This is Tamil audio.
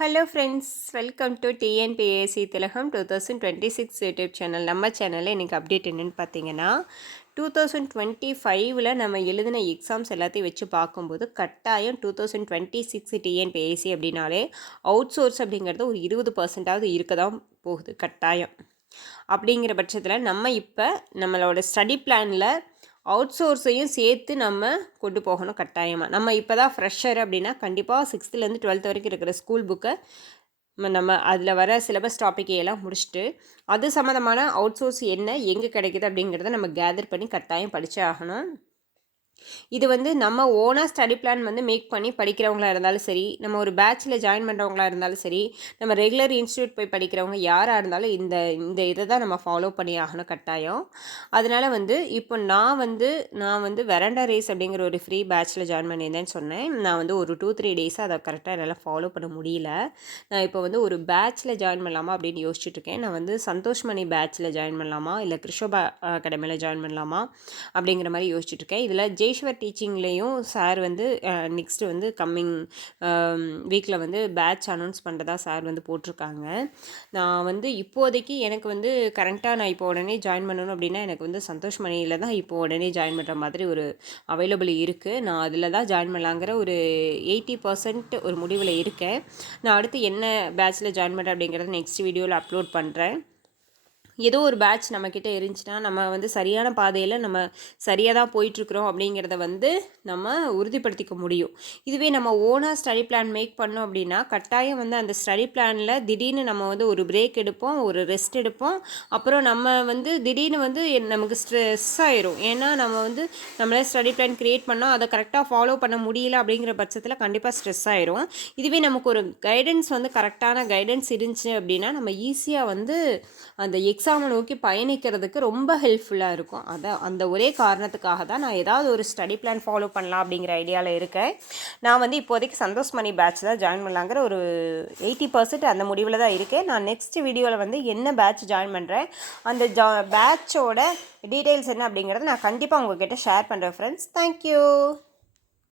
Hello friends, welcome to TNPSC திலகம் 2026 யூடியூப் சேனல். நம்ம சேனலில் இன்றைக்கி அப்டேட் என்னென்னு பார்த்தீங்கன்னா, 2025ல் நம்ம எழுதின எக்ஸாம்ஸ் எல்லாத்தையும் வச்சு பார்க்கும்போது கட்டாயம் 2026 டிஎன்பிஎஸ்சி அப்படின்னாலே அவுட் சோர்ஸ் அப்படிங்கிறது ஒரு 20% இருக்க தான் போகுது கட்டாயம். அப்படிங்கிற பட்சத்தில் நம்ம இப்போ நம்மளோட ஸ்டடி பிளானில் அவுட் சோர்ஸையும் சேர்த்து நம்ம கொண்டு போகணும் கட்டாயமாக. நம்ம இப்போ தான் ஃப்ரெஷர் அப்படின்னா கண்டிப்பாக 6th-லேருந்து 12th வரைக்கும் இருக்கிற ஸ்கூல் புக்கை நம்ம அதில் வர சிலபஸ் டாப்பிக்கையெல்லாம் முடிச்சுட்டு அது சம்மந்தமான அவுட் சோர்ஸ் என்ன எங்கே கிடைக்குது அப்படிங்கிறத நம்ம கேதர் பண்ணி கட்டாயம் படித்தே ஆகணும். இது நம்ம ஓனாக ஸ்டடி பிளான் மேக் பண்ணி படிக்கிறவங்களா இருந்தாலும் சரி, நம்ம ஒரு பேட்சில் ஜாயின் பண்ணுறவங்களா இருந்தாலும் சரி, நம்ம ரெகுலர் இன்ஸ்டியூட் போய் படிக்கிறவங்க யாராக இருந்தாலும் இந்த இந்த இதை தான் நம்ம ஃபாலோ பண்ணி ஆகணும் கட்டாயம். அதனால் இப்போ நான் வெரண்டா ரேஸ் அப்படிங்கிற ஒரு ஃப்ரீ பேட்சில் ஜாயின் பண்ணியிருந்தேன்னு சொன்னேன். நான் ஒரு 2-3 டேஸாக அதை கரெக்டாக என்னால் ஃபாலோ பண்ண முடியல. நான் இப்போ ஒரு பேட்சில் ஜாயின் பண்ணலாமா அப்படின்னு யோசிச்சுட்ருக்கேன். நான் சந்தோஷ் மணி பேட்சில் ஜாயின் பண்ணலாமா, இல்லை கிருஷோபா அகாடமியில் ஜாயின் பண்ணலாமா அப்படிங்கிற மாதிரி யோசிச்சுட்ருக்கேன். இதில் ஜெய்ஸ்வர் டீச்சிங்லேயும் சார் நெக்ஸ்ட்டு கம்மிங் வீக்கில் பேட்ச் அனௌன்ஸ் பண்ணுறதா சார் போட்டிருக்காங்க. நான் இப்போதைக்கு எனக்கு கரெக்டாக நான் இப்போ உடனே ஜாயின் பண்ணணும் அப்படின்னா எனக்கு சந்தோஷ் மணியில் தான் இப்போ உடனே ஜாயின் பண்ணுற மாதிரி ஒரு அவைலபிள் இருக்குது. நான் அதில் தான் ஜாயின் பண்ணலாங்கிற ஒரு 80% ஒரு முடிவில் இருக்கேன். நான் அடுத்து என்ன பேட்சில் ஜாயின் பண்ணுறேன் அப்படிங்கிறத நெக்ஸ்ட் வீடியோவில் அப்லோட் பண்ணுறேன். ஏதோ ஒரு பேட்ச் நம்மக்கிட்ட இருந்துச்சுன்னா நம்ம சரியான பாதையில் நம்ம சரியாக தான் போயிட்டுருக்குறோம் அப்படிங்கிறத நம்ம உறுதிப்படுத்திக்க முடியும். இதுவே நம்ம ஓனாக ஸ்டடி பிளான் மேக் பண்ணோம் அப்படின்னா கட்டாயம் அந்த ஸ்டடி பிளானில் திடீர்னு நம்ம ஒரு பிரேக் எடுப்போம், ஒரு ரெஸ்ட் எடுப்போம். அப்புறம் நம்ம திடீர்னு நமக்கு ஸ்ட்ரெஸ் ஆயிரும். ஏன்னா நம்ம நம்மளே ஸ்டடி பிளான் க்ரியேட் பண்ணோம், அதை கரெக்டாக ஃபாலோ பண்ண முடியல அப்படிங்கிற பட்சத்தில் கண்டிப்பாக ஸ்ட்ரெஸ் ஆயிரும். இதுவே நமக்கு ஒரு கைடன்ஸ் கரெக்டான கைடன்ஸ் இருந்துச்சு அப்படின்னா நம்ம ஈஸியாக அந்த எக்ஸாமை நோக்கி பயணிக்கிறதுக்கு ரொம்ப ஹெல்ப்ஃபுல்லாக இருக்கும். அந்த ஒரே காரணத்துக்காக தான் நான் ஏதாவது ஒரு ஸ்டடி பிளான் ஃபாலோ பண்ணலாம் அப்படிங்கிற ஐடியாவில் இருக்கேன். நான் இப்போதைக்கு சந்தோஷ் மணி பேட்ச் தான் ஜாயின் பண்ணலாங்கிற ஒரு 80% அந்த முடிவில் தான் இருக்கேன். நான் நெக்ஸ்ட் வீடியோவில் என்ன பேட்ச் ஜாயின் பண்ணுறேன், அந்த பேட்சோட டீட்டெயில்ஸ் என்ன அப்படிங்கிறத நான் கண்டிப்பாக உங்கள்கிட்ட ஷேர் பண்ணுறேன் ஃப்ரெண்ட்ஸ். தேங்க்யூ.